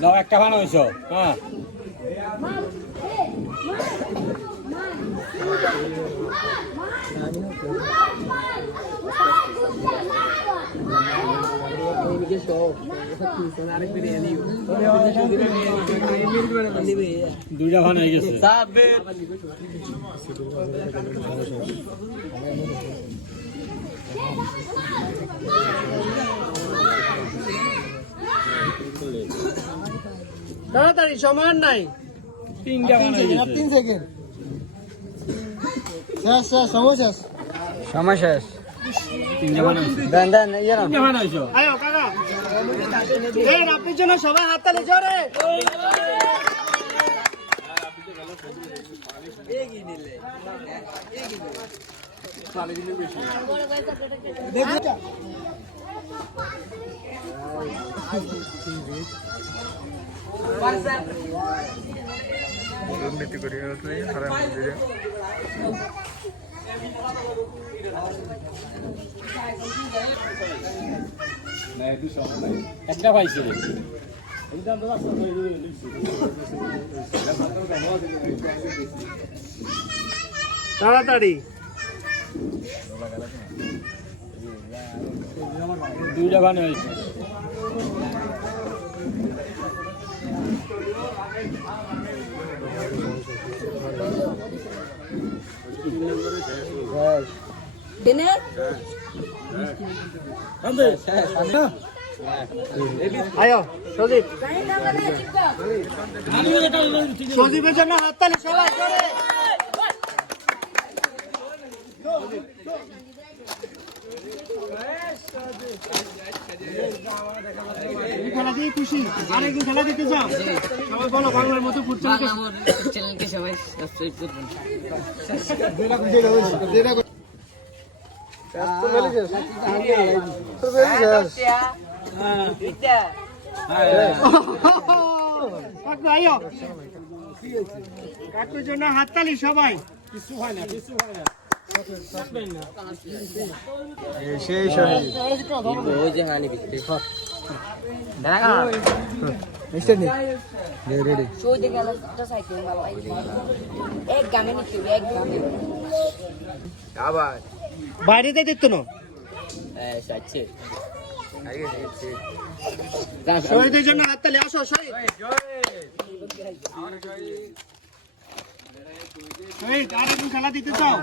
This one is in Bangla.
দাও একটা ভালো হয়েছ হ্যাঁ দুইটা ভান হয়ে গেছে। তাড়াতাড়ি সময় আর নাই। তিনটা হয়ে তিন সেকেন্ড শেষ শেষ সময় শেষ। সময় শেষ। তিনটা ভান দেন দেন ইয়ে না আয়ো এই আপনার জন্য সবাই হাততালি জোরে। দুর্নীতি করি হারাম মন্দিরে একটা পাইছে রে তাড়াতাড়ি দুইটা ভান হয়েছে আয়ো সজীব। সজীবের জন্য হাততালি সবাই জোরে এই খেলা দিয়ে খুশি। আরেকদিন খেলা দিতে চাও সবাই বলো বাংলার মতো ফুটবল চ্যানেলকে সবাই সাবস্ক্রাইব করবেন কাকুর জন্য হাততালি সবাই সেই শহীদ ওই যে হানি ভিতরে মিস্টার নি রেডি শো একটা সাইকেল বাবা এক নিতে আবার বাইরে যাই দেখতো না? হ্যাঁ শহীদের জন্য হাততালি আসো শহীদ। শহীদ আরেকদিন খেলা দিতে চাও?